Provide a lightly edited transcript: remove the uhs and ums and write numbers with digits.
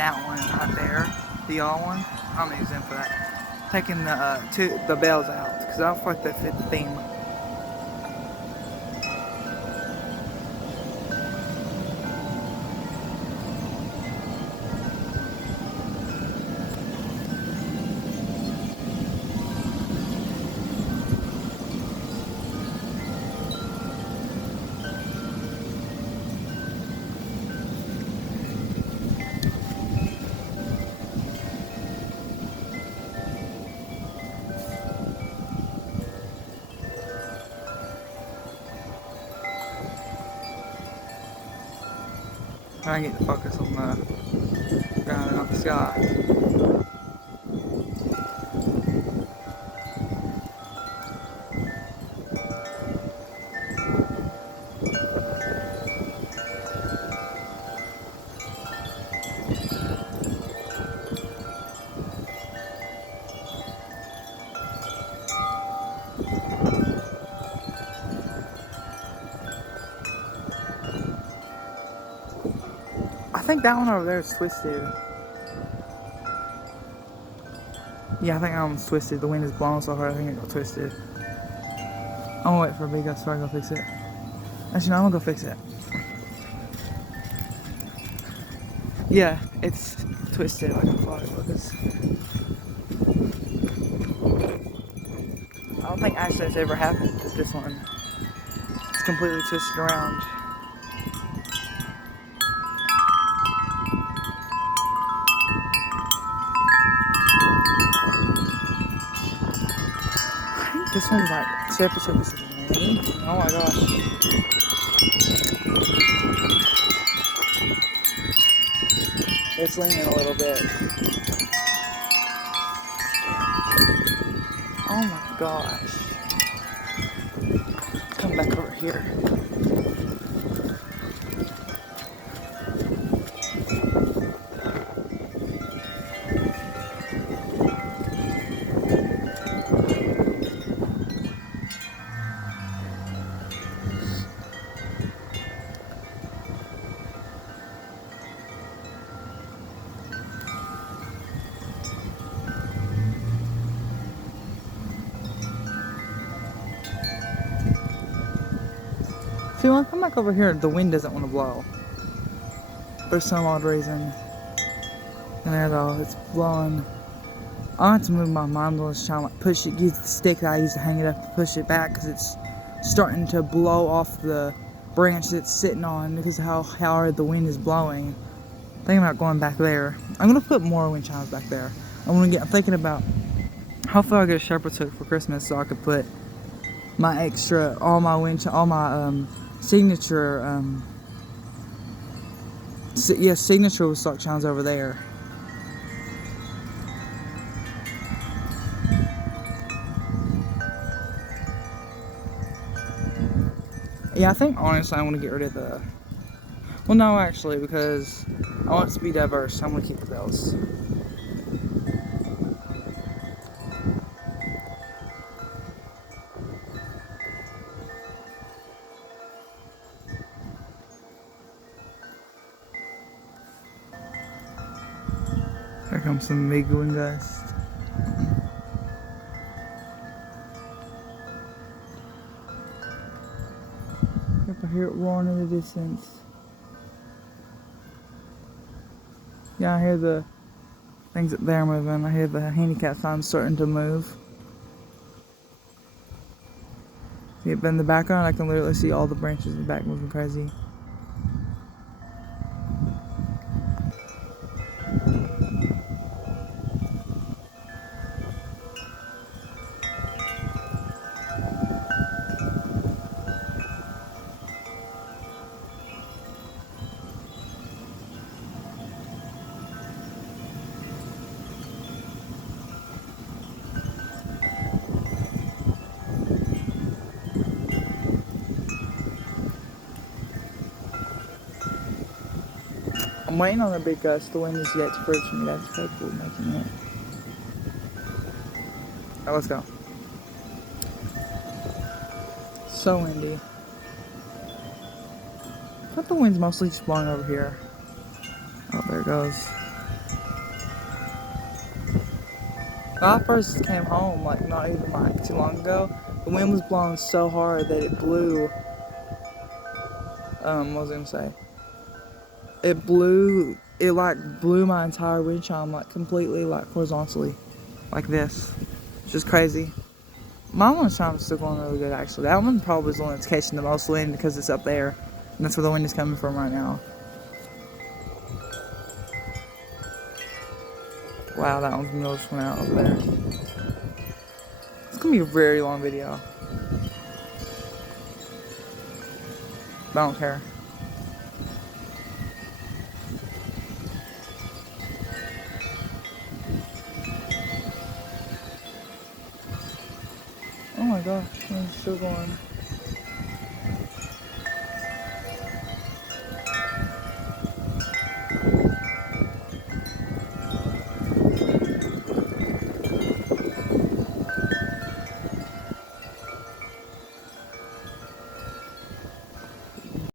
that one right there, the yellow one. I'm gonna use them for that. Taking the bells out because I don't feel like they fit the theme. I get to focus on the ground and not the sky. I think that one over there is twisted. Yeah, I think that one's twisted. The wind is blowing so hard, I think it got twisted. I'm gonna wait for a big gust before I go fix it. Actually, no, I'm gonna go fix it. Yeah, it's twisted like I thought it was. I don't think actually it's ever happened with this one. It's completely twisted around. I think this one's like separate surface than me. Oh my gosh. It's leaning a little bit. Oh my gosh. Come back over here. See, when I come back over here, the wind doesn't want to blow. For some odd reason. And there though, it's blowing. I have to move my mind on this trying to like push it, use the stick that I use to hang it up and push it back because it's starting to blow off the branch that it's sitting on because of how hard the wind is blowing. I'm thinking about going back there. I'm gonna put more wind chimes back there. I'm thinking about how far I get a shepherd's hook for Christmas so I could put my extra, all my signature, signature with stock chimes over there. Yeah, I think honestly I want to get rid of the, well no actually, because I want it to be diverse, I'm going to keep the bells. Here comes some big wind gusts. Yep, I hear it roaring in the distance. Yeah, I hear the things up there moving. I hear the handicap sign starting to move. See it in the background, I can literally see all the branches in the back moving crazy. I'm waiting on a big gust. The wind is yet to approach me. That's probably making it. Alright, let's go. So windy. I thought the wind's mostly just blowing over here. Oh, there it goes. When I first came home, like not even like too long ago, the wind was blowing so hard that it blew. What was I gonna say? It like blew my entire wind chime like completely like horizontally, like this. It's just crazy. My one chime's still going really good actually. That one probably is the one that's catching the most wind because it's up there, and that's where the wind is coming from right now. Wow, that one's middle just went out over there. It's gonna be a very long video. But I don't care. Oh my gosh, it's still going.